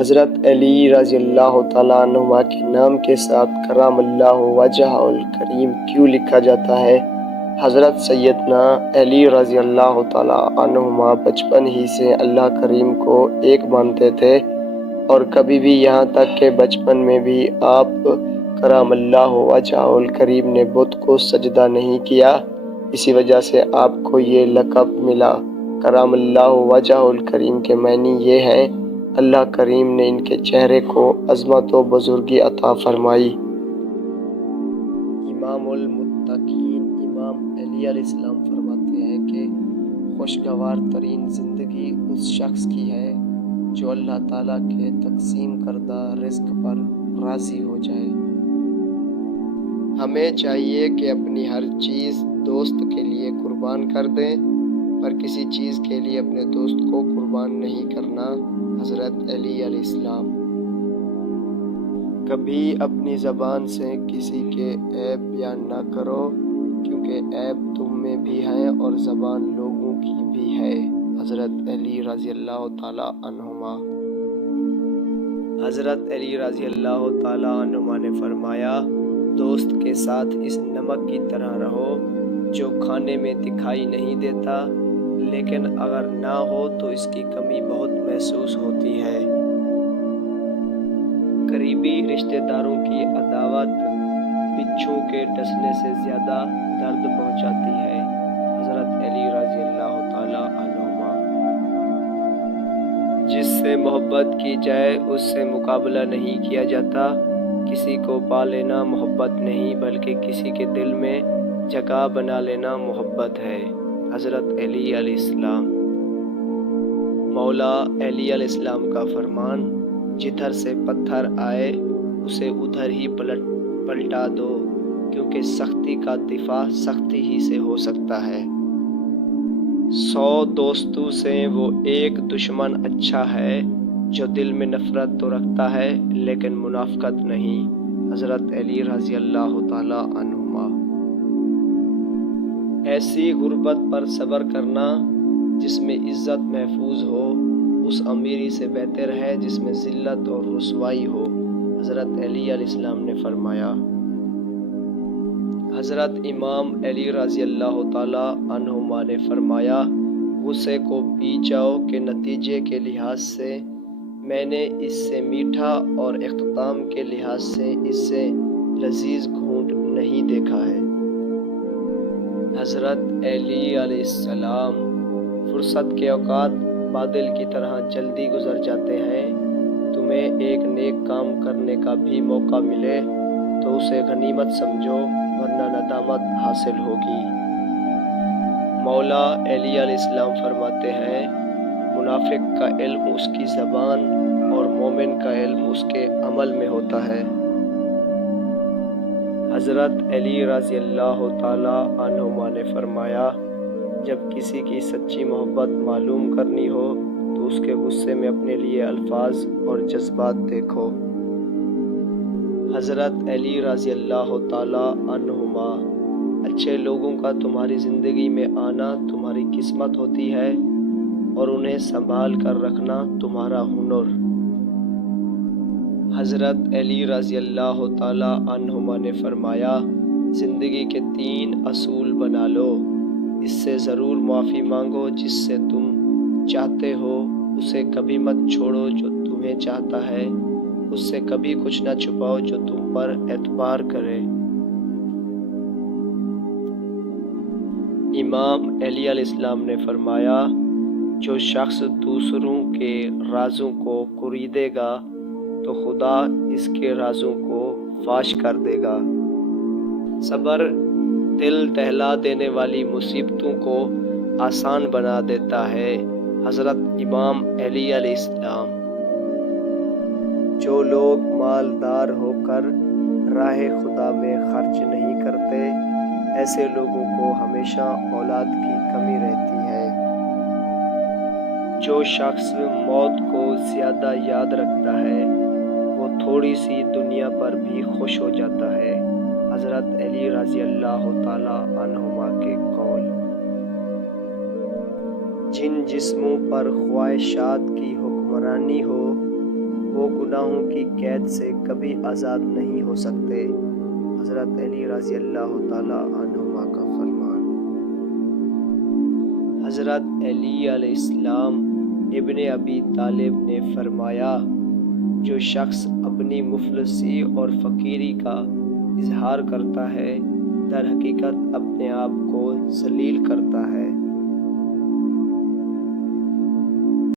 حضرت علی رضی اللہ تعالیٰ عنہ کے نام کے ساتھ کرم اللہ وجہ الکریم کیوں لکھا جاتا ہے؟ حضرت سیدنا علی رضی اللہ تعالیٰ عنہ بچپن ہی سے اللہ کریم کو ایک مانتے تھے، اور کبھی بھی یہاں تک کہ بچپن میں بھی آپ کرم اللہ وجہ الکریم نے بت کو سجدہ نہیں کیا۔ اسی وجہ سے آپ کو یہ لقب ملا۔ کرم اللہ وجہ الکریم کے معنی یہ ہیں، اللہ کریم نے ان کے چہرے کو عظمت و بزرگی عطا فرمائی۔ امام المتقین امام علی علیہ السلام فرماتے ہیں کہ خوشگوار ترین زندگی اس شخص کی ہے جو اللہ تعالیٰ کے تقسیم کردہ رزق پر راضی ہو جائے۔ ہمیں چاہیے کہ اپنی ہر چیز دوست کے لیے قربان کر دیں، پر کسی چیز کے لیے اپنے دوست کو قربان نہیں کرنا۔ حضرت علی علیہ السلام۔ کبھی اپنی زبان سے کسی کے عیب بیان نہ کرو، کیونکہ عیب تم میں بھی ہے اور زبان لوگوں کی بھی ہے۔ حضرت علی رضی اللہ تعالیٰ عنہما۔ حضرت علی رضی اللہ تعالیٰ عنہما نے فرمایا، دوست کے ساتھ اس نمک کی طرح رہو جو کھانے میں دکھائی نہیں دیتا، لیکن اگر نہ ہو تو اس کی کمی بہت محسوس ہوتی ہے۔ قریبی رشتہ داروں کی عداوت بچھو کے ڈسنے سے زیادہ درد پہنچاتی ہے۔ حضرت علی رضی اللہ تعالیٰ عنہما۔ جس سے محبت کی جائے اس سے مقابلہ نہیں کیا جاتا۔ کسی کو پا لینا محبت نہیں، بلکہ کسی کے دل میں جگہ بنا لینا محبت ہے۔ حضرت علی علیہ السلام۔ مولا علی علیہ السلام کا فرمان، جدھر سے پتھر آئے اسے ادھر ہی پلٹا دو، کیونکہ سختی کا دفاع سختی ہی سے ہو سکتا ہے۔ 100 دوستوں سے وہ ایک دشمن اچھا ہے جو دل میں نفرت تو رکھتا ہے لیکن منافقت نہیں۔ حضرت علی رضی اللہ تعالیٰ عنہما۔ ایسی غربت پر صبر کرنا جس میں عزت محفوظ ہو، اس امیری سے بہتر ہے جس میں ذلت اور رسوائی ہو۔ حضرت علی علیہ السلام نے فرمایا۔ حضرت امام علی رضی اللہ تعالیٰ عنہما نے فرمایا، غصے کو پی جاؤ کہ نتیجے کے لحاظ سے میں نے اس سے میٹھا اور اختتام کے لحاظ سے اس سے لذیذ گھونٹ نہیں دیکھا ہے۔ حضرت علی علیہ السلام۔ فرصت کے اوقات بادل کی طرح جلدی گزر جاتے ہیں۔ تمہیں ایک نیک کام کرنے کا بھی موقع ملے تو اسے غنیمت سمجھو، ورنہ ندامت حاصل ہوگی۔ مولا علی علیہ السلام فرماتے ہیں، منافق کا علم اس کی زبان اور مومن کا علم اس کے عمل میں ہوتا ہے۔ حضرت علی رضی اللہ تعالیٰ عنہما نے فرمایا، جب کسی کی سچی محبت معلوم کرنی ہو تو اس کے غصے میں اپنے لیے الفاظ اور جذبات دیکھو۔ حضرت علی رضی اللہ تعالیٰ عنہما۔ اچھے لوگوں کا تمہاری زندگی میں آنا تمہاری قسمت ہوتی ہے، اور انہیں سنبھال کر رکھنا تمہارا ہنر۔ حضرت علی رضی اللہ تعالیٰ عنہما نے فرمایا، زندگی کے 3 اصول بنا لو، اس سے ضرور معافی مانگو جس سے تم چاہتے ہو، اسے کبھی مت چھوڑو جو تمہیں چاہتا ہے، اس سے کبھی کچھ نہ چھپاؤ جو تم پر اعتبار کرے۔ امام علی علیہ السلام نے فرمایا، جو شخص دوسروں کے رازوں کو خریدے گا تو خدا اس کے رازوں کو فاش کر دے گا۔ صبر دل دہلا دینے والی مصیبتوں کو آسان بنا دیتا ہے۔ حضرت امام علی علیہ السلام۔ جو لوگ مالدار ہو کر راہ خدا میں خرچ نہیں کرتے، ایسے لوگوں کو ہمیشہ اولاد کی کمی رہتی ہے۔ جو شخص موت کو زیادہ یاد رکھتا ہے وہ تھوڑی سی دنیا پر بھی خوش ہو جاتا ہے۔ حضرت علی رضی اللہ تعالیٰ عنہما کے قول۔ جن جسموں پر خواہشات کی حکمرانی ہو وہ وہ گناہوں کی قید سے کبھی آزاد نہیں ہو سکتے۔ حضرت علی رضی اللہ تعالیٰ عنہما کا فرمان۔ حضرت علی علیہ السلام ابن ابی طالب نے فرمایا، جو شخص اپنی مفلسی اور فقیری کا اظہار کرتا ہے در حقیقت اپنے آپ کو ذلیل کرتا ہے۔